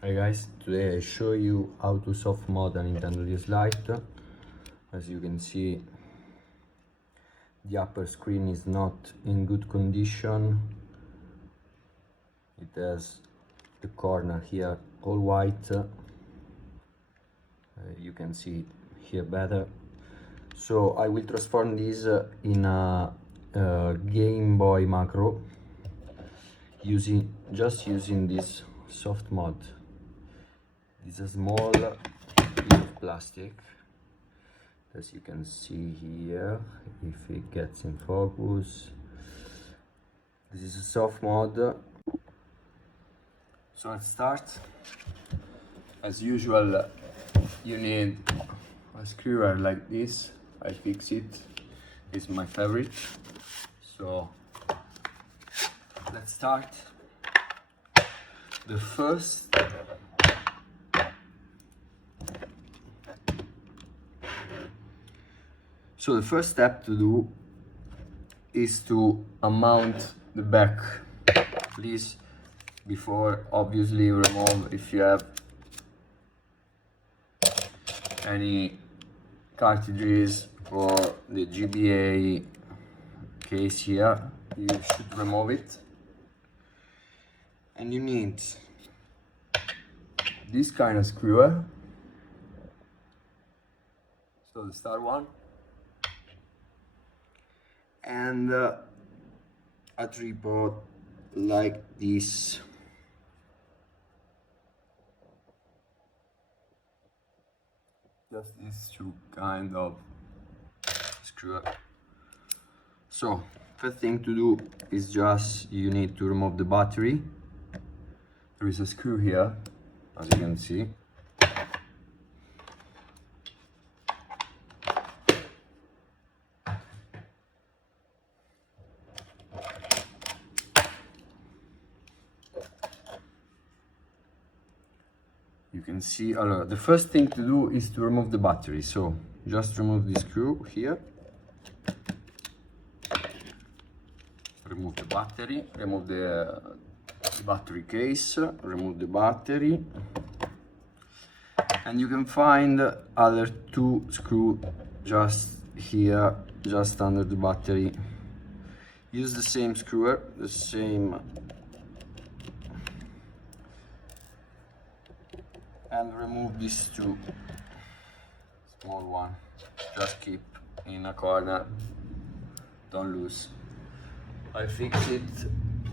Hi guys, today I show you how to soft mod a Nintendo DS Lite. As you can see, the upper screen is not in good condition. It has the corner here all white. You can see here better. So I will transform this in a GameBoy macro using this soft mod. It's a small piece of plastic, as you can see here, if it gets in focus. This is a soft mod. So let's start. As usual, you need a screwer like this. I fix it. It's my favorite. So let's start. The first step to do is to mount the back. Please, before obviously remove if you have any cartridges or the GBA case here, you should remove it. And you need this kind of screwer. So the start one. And a tripod like this. Just these two kind of screw. So first thing to do is just you need to remove the battery. There is a screw here, as you can see. You can see, the first thing to do is to remove the battery. So just remove the screw here. Remove the battery, remove the battery case, remove the battery. And you can find other two screws just here, just under the battery. Use the same screwer, the same, and remove these two small one. Just keep in a corner, don't lose. I fix it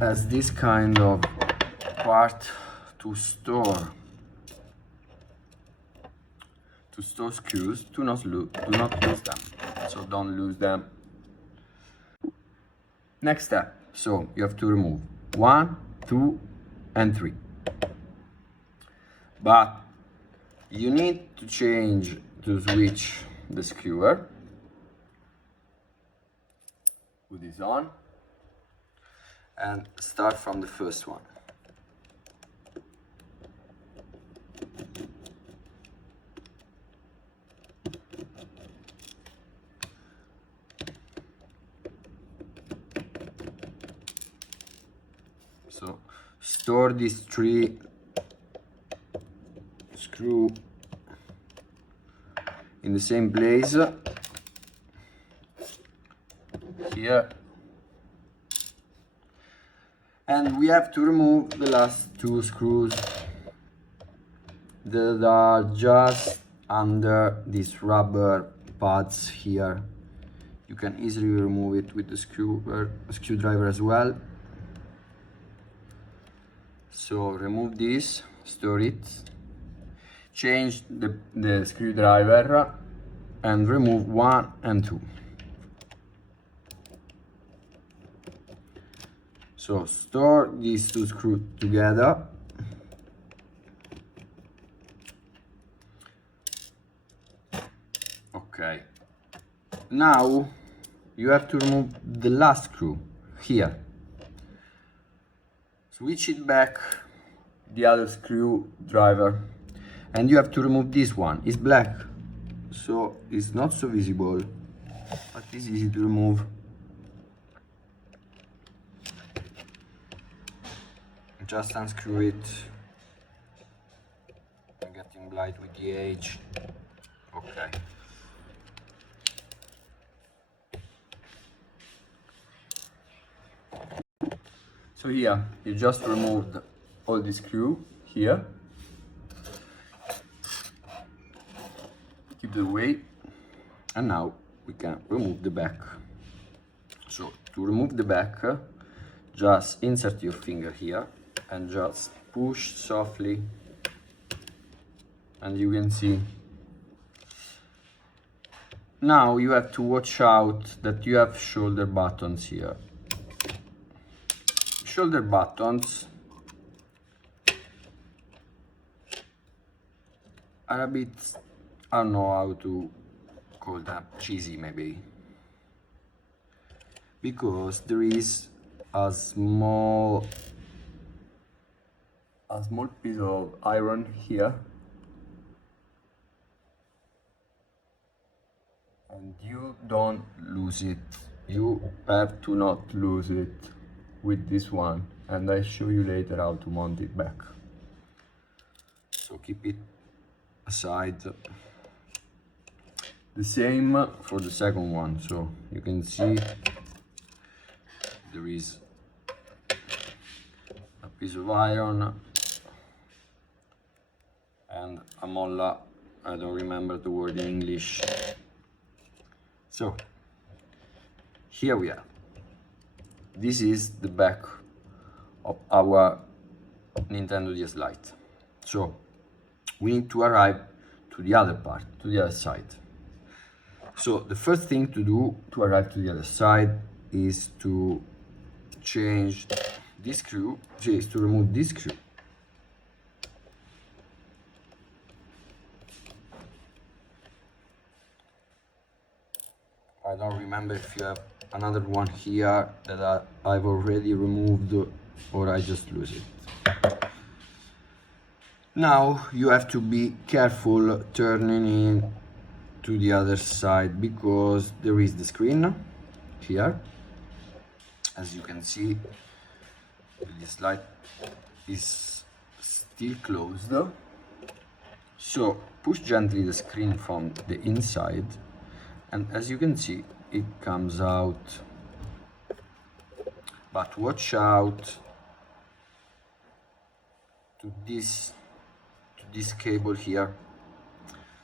as this kind of part to store screws. Do not lose them, so don't lose them. Next step, so you have to remove 1, 2 and 3. But you need to switch the screwer. Put this on and start from the first one. So store these 3 screw in the same place here, and we have to remove the last 2 screws that are just under these rubber pads here. You can easily remove it with the screwdriver as well. So remove this, store it, change the screwdriver and remove 1 and 2. So store these 2 screws together. Okay. Now you have to remove the last screw here. Switch it back, the other screwdriver, and you have to remove this one. It's black, so it's not so visible, but it's easy to remove. Just unscrew it I'm getting blind with the age. Okay. So here, you just removed all the screw here. Keep the weight, and now we can remove the back. So to remove the back, just insert your finger here and just push softly, and you can see. Now you have to watch out that you have shoulder buttons here. Shoulder buttons are a bit, I don't know how to call them, cheesy maybe, because there is a small piece of iron here, and you don't lose it. You have to not lose it with this one, and I'll show you later how to mount it back. So keep it aside. The same for the second one. So you can see there is a piece of iron and a molla. I don't remember the word in English. So here we are. This is the back of our Nintendo DS Lite. So we need to arrive to the other part, to the other side. So the first thing to do to arrive to the other side is to change this screw, is to remove this screw. I don't remember if you have another one here that I've already removed or I just lose it. Now you have to be careful turning in to the other side, because there is the screen here. As you can see, this light is still closed. So push gently the screen from the inside, and as you can see, it comes out. But watch out to this cable here.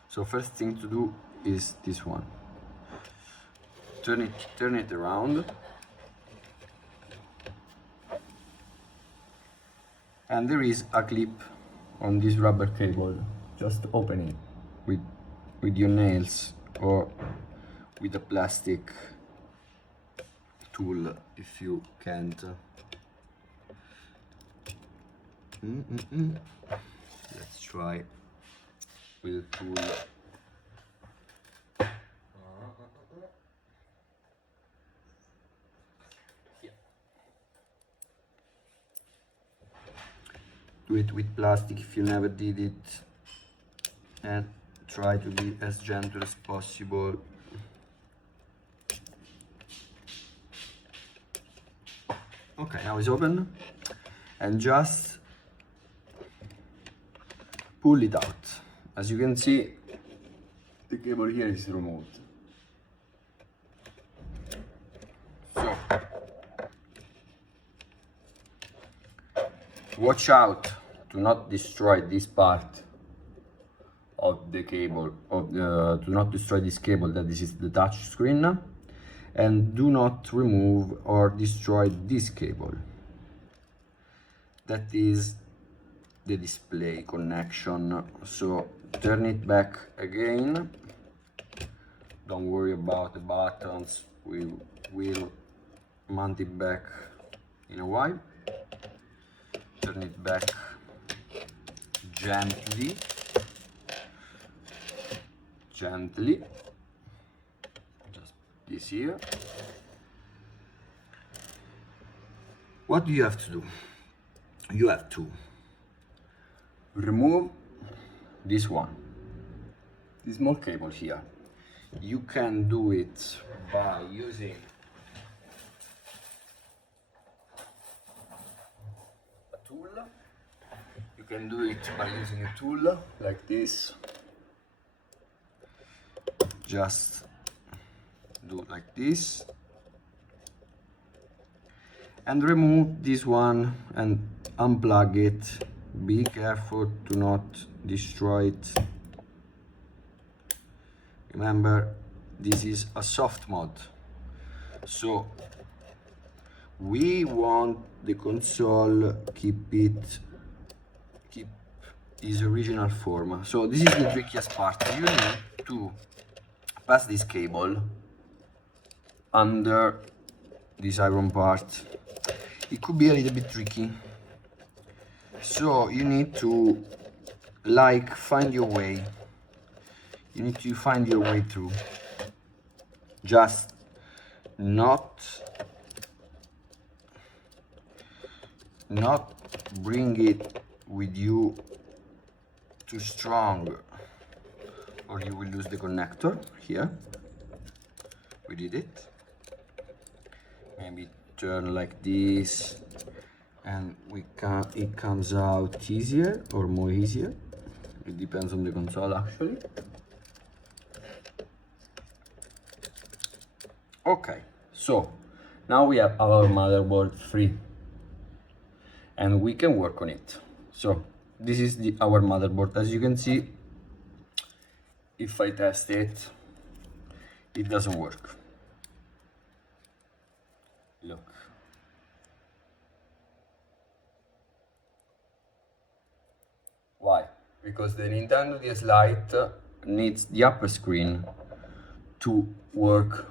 So first thing to do is this one. Turn it around, and there is a clip on this rubber cable. Just open it with your nails or with a plastic tool if you can't. Let's try with a tool. Do it with plastic if you never did it, and try to be as gentle as possible. Okay, now it's open, and just pull it out. As you can see, the cable here is removed. So watch out to not destroy this part of the cable, to not destroy this cable, that this is the touch screen, and do not remove or destroy this cable. That is the display connection. So turn it back again. Don't worry about the buttons, we will mount it back in a while. Turn it back gently, just this here. What do you have to do? You have to remove this one, this small cable here. You can do it by using a tool. You You can do it by using a tool like this. Just do like this and remove this one and unplug it. Be careful to not destroy it. Remember, this is a soft mod, so we want the console keep its original form. So this is the trickiest part. You need to pass this cable under this iron part. It could be a little bit tricky, so you need to find your way. You need to find your way through. Just not bring it with you too strong, or you will lose the connector. Here we did it. Maybe turn like this and it comes out easier or more easier. It depends on the console actually. Okay, so now we have our motherboard free and we can work on it. So this is our motherboard. As you can see, if I test it, it doesn't work. Look. Why? Because the Nintendo DS Lite needs the upper screen to work.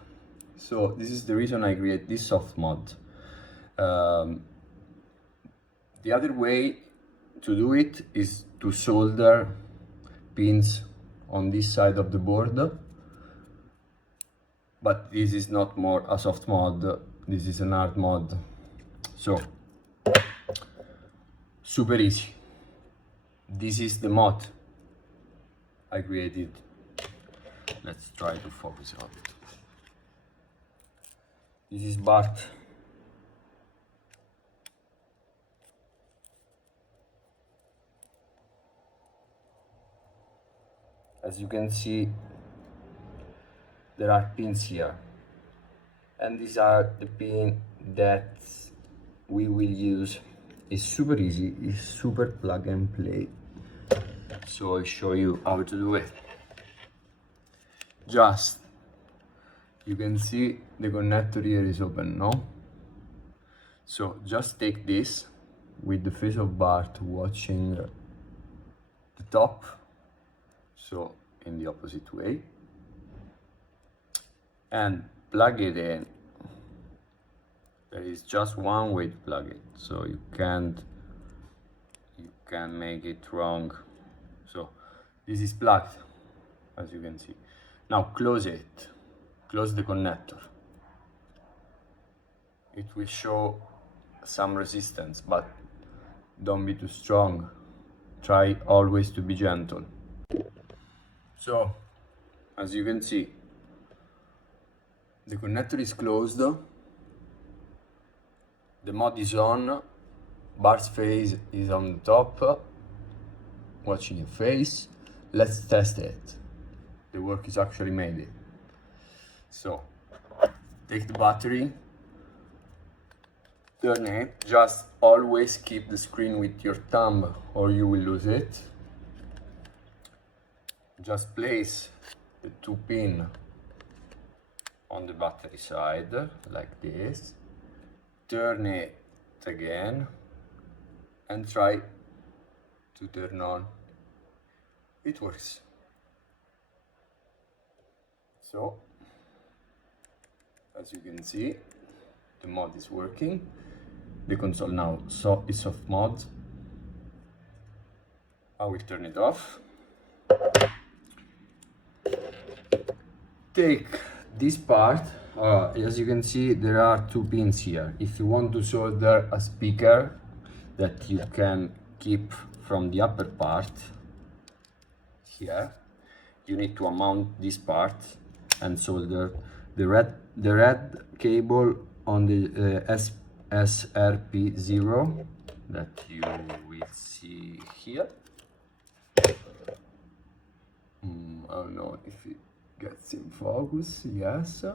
So this is the reason I create this soft mod. The other way to do it is to solder pins on this side of the board, but this is not more a soft mod, this is an hard mod. So super easy. This is the mod I created. Let's try to focus on it. This is GBart. As you can see, there are pins here, and these are the pins that we will use. It's super easy, it's super plug and play. So I'll show you how to do it. Just, you can see the connector here is open, no? So just take this with the face of GBart watching the top, so in the opposite way, and plug it in. There is just one way to plug it, so you can't make it wrong. So this is plugged, as you can see. Now close it, close the connector. It will show some resistance, but don't be too strong. Try always to be gentle. So, as you can see, the connector is closed, the mod is on, GBart's face is on the top, watching your face. Let's test it. The work is actually made. So, take the battery, turn it, just always keep the screen with your thumb or you will lose it. Just place the two pins on the battery side like this, turn it again and try to turn on. It works. So as you can see, the mod is working. The console now is soft mod. I will turn it off. Take this part. As you can see, there are two pins here. If you want to solder a speaker that you can keep from the upper part here, you need to mount this part and solder the red cable on the SRP0 that you will see here. I don't know if it gets in focus. Yes.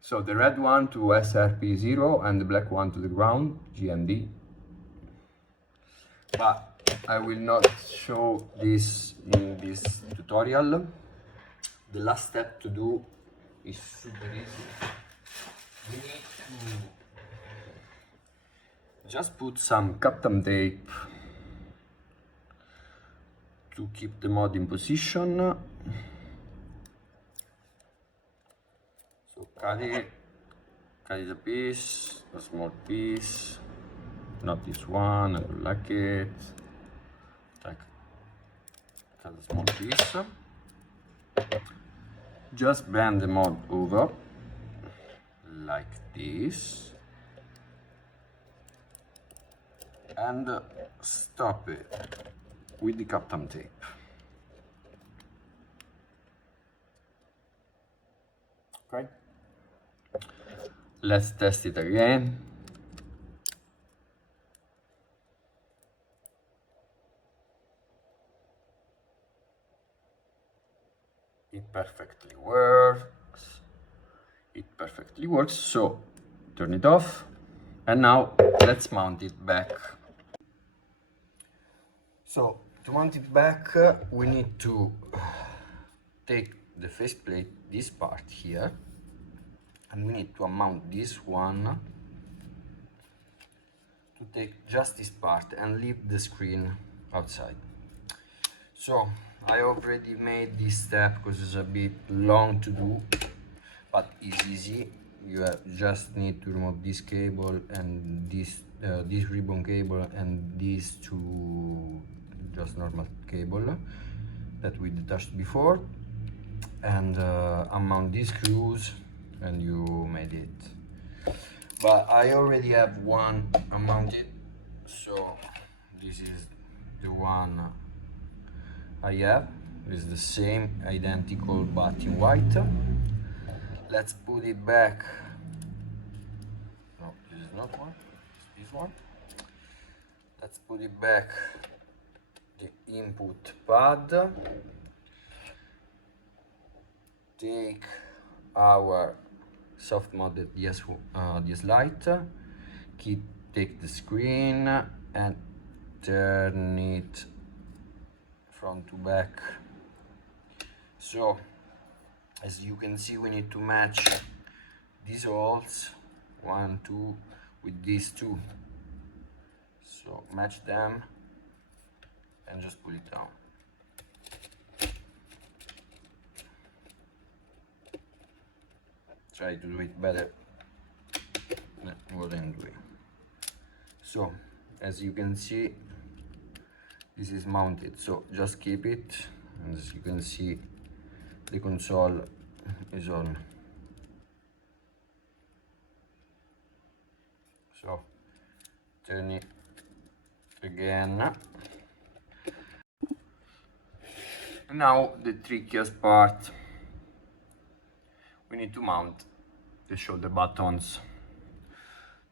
So the red one to SRP0 and the black one to the ground, GND. But I will not show this in this tutorial. The last step to do is super easy. We need to just put some Kapton tape to keep the mod in position. So cut it a piece, a small piece, not this one, I don't like it. Like, cut a small piece. Just bend the mod over, like this, and stop it with the Kapton tape. Okay. Let's test it again. It perfectly works. It perfectly works. So turn it off. And now let's mount it back. So to mount it back, we need to take the faceplate, this part here, and we need to mount this one to take just this part and leave the screen outside. So I already made this step because it's a bit long to do, but it's easy. You just need to remove this cable and this ribbon cable and these two just normal cable that we detached before, and unmount these screws, and you made it. But I already have one unmounted, so this is the one I have. It's the same identical but in white. Let's put it back. No, this is not one, it's this one. Let's put it back, the input pad. Take our soft modded DS Lite, take the screen and turn it front to back. So as you can see, we need to match these holes, 1, 2, with these two. So match them and just pull it down. Try to do it better than what I'm doing. So as you can see, this is mounted, so just keep it, and as you can see, the console is on. So turn it again. Now the trickiest part, we need to mount the shoulder buttons.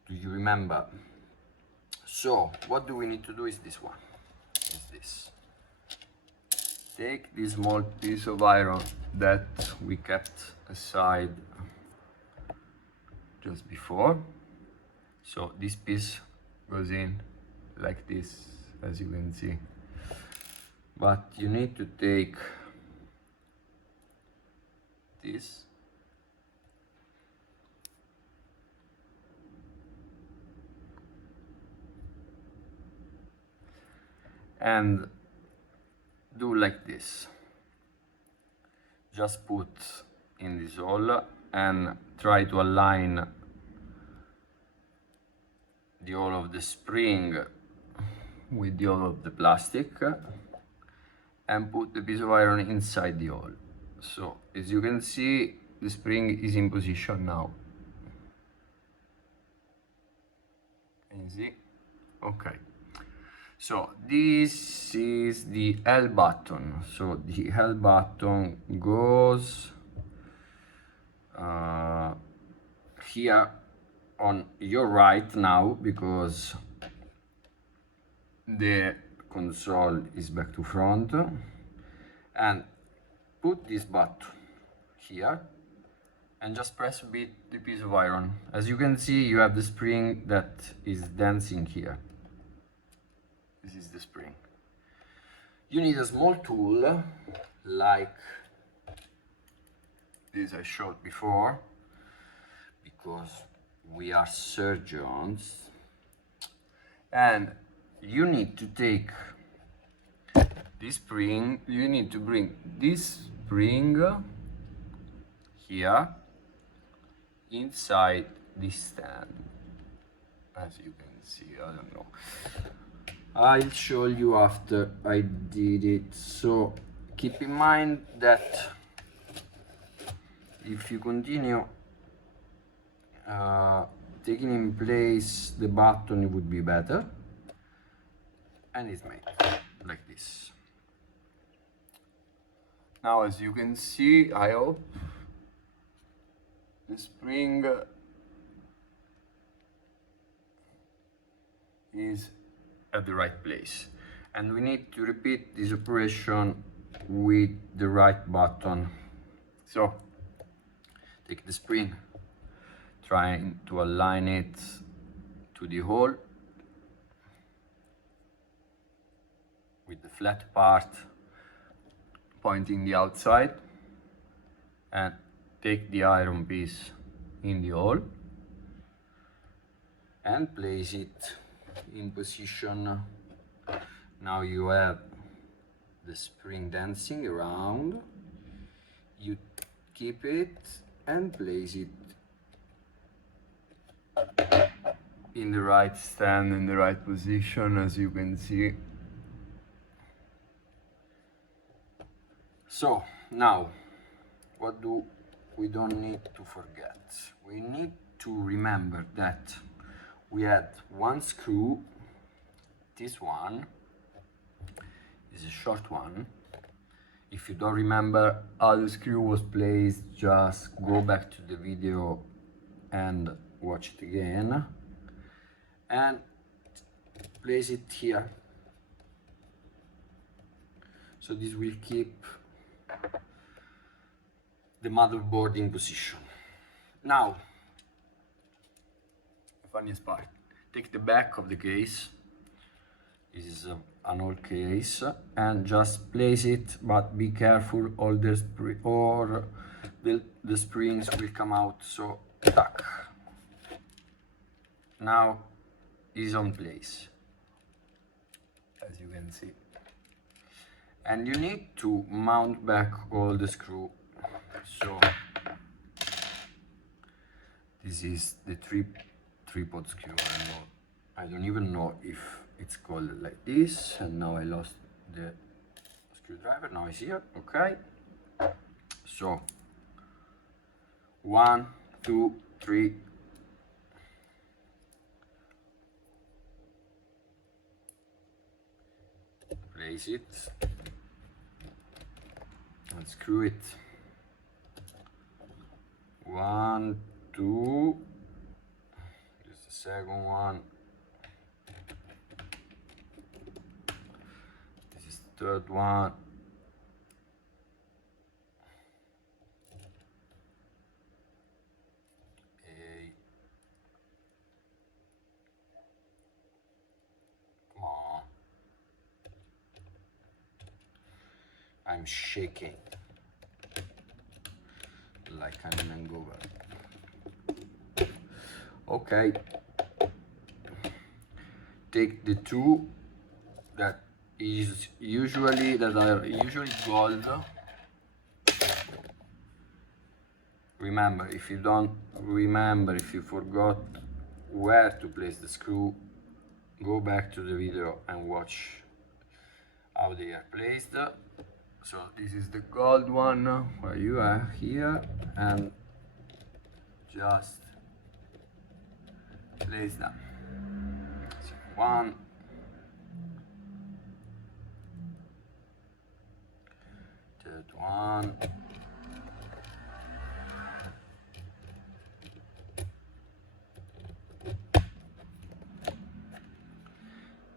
Do you remember? So what do we need to do is this one, is this. Take this small piece of iron that we kept aside just before. So this piece goes in like this, as you can see. But you need to take this and do like this. Just put in this hole and try to align the hole of the spring with the hole of the plastic, and put the piece of iron inside the hole. So as you can see, the spring is in position now. Can you see? Okay. So this is the L button. So the L button goes here on your right now, because the console is back to front, and put this button here and just press a bit the piece of iron. As you can see, you have the spring that is dancing here. This is the spring. You need a small tool like this I showed before, because we are surgeons, and you need to take this spring, you need to bring this spring here inside this stand. As you can see, I don't know, I'll show you after I did it. So keep in mind that if you continue taking in place the button, it would be better. And it's made like this. Now, as you can see, I hope the spring is at the right place, and we need to repeat this operation with the right button. So take the spring, trying to align it to the hole with the flat part pointing the outside, and take the iron piece in the hole and place it in position. Now you have the spring dancing around. You keep it and place it in the right stand, in the right position, as you can see. So now, what do we don't need to forget? We need to remember that we had one screw. This one is a short one. If you don't remember how the screw was placed, just go back to the video and watch it again, and place it here. So this will keep the motherboard in position. Now, the funniest part, take the back of the case. This is an old case, and just place it, but be careful, all the springs will come out. So tuck. Now is on place, as you can see, and you need to mount back all the screw. So this is the tripod screw. I don't even know if it's called like this, and now I lost the screwdriver. Now it's here. Okay, so 1, 2, 3. Place it and screw it. 1, 2. This is the second one. This is the third one. Okay. Come on. I'm shaking like I'm in hangover. Okay, take the two that are usually gold. Remember, if you don't remember, if you forgot where to place the screw, go back to the video and watch how they are placed. So this is the gold one, where you are here, and just place them. So 1, 3rd one,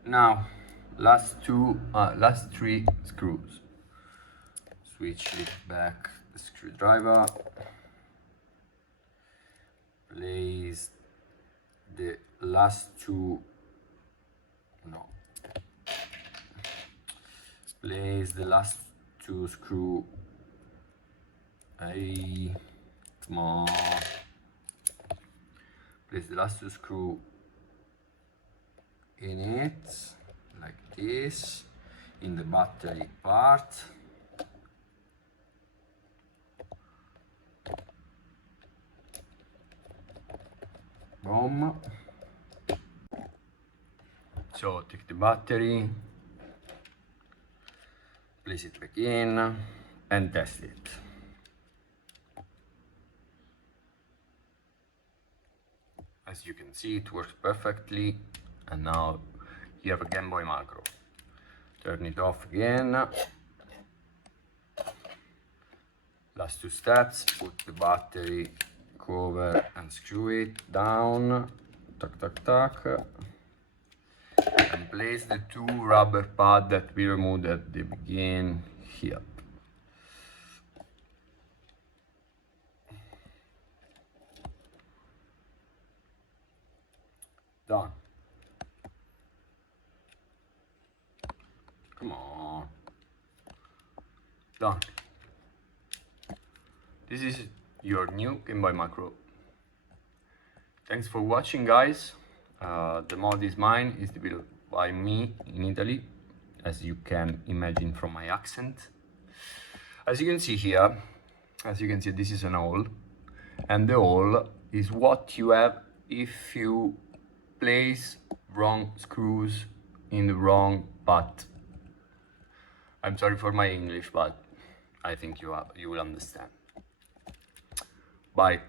now last three screws. Switch it back the screwdriver, place the last two, no, place the last two screw, hey, come on, place the last two screw in it, like this, in the battery part. Boom. So take the battery, place it back in, and test it. As you can see, it works perfectly. And now you have a GameBoy macro. Turn it off again. Last two steps, put the battery cover and screw it down. Tuck, tuck, tuck. And place the two rubber pads that we removed at the beginning here. Done. Come on. Done. This is your new GameBoy macro. Thanks for watching, guys. The mod is mine. It's developed by me in Italy, as you can imagine from my accent. As you can see here, this is an hole, and the hole is what you have if you place wrong screws in the wrong path. I'm sorry for my English, but I think you will understand. Bye.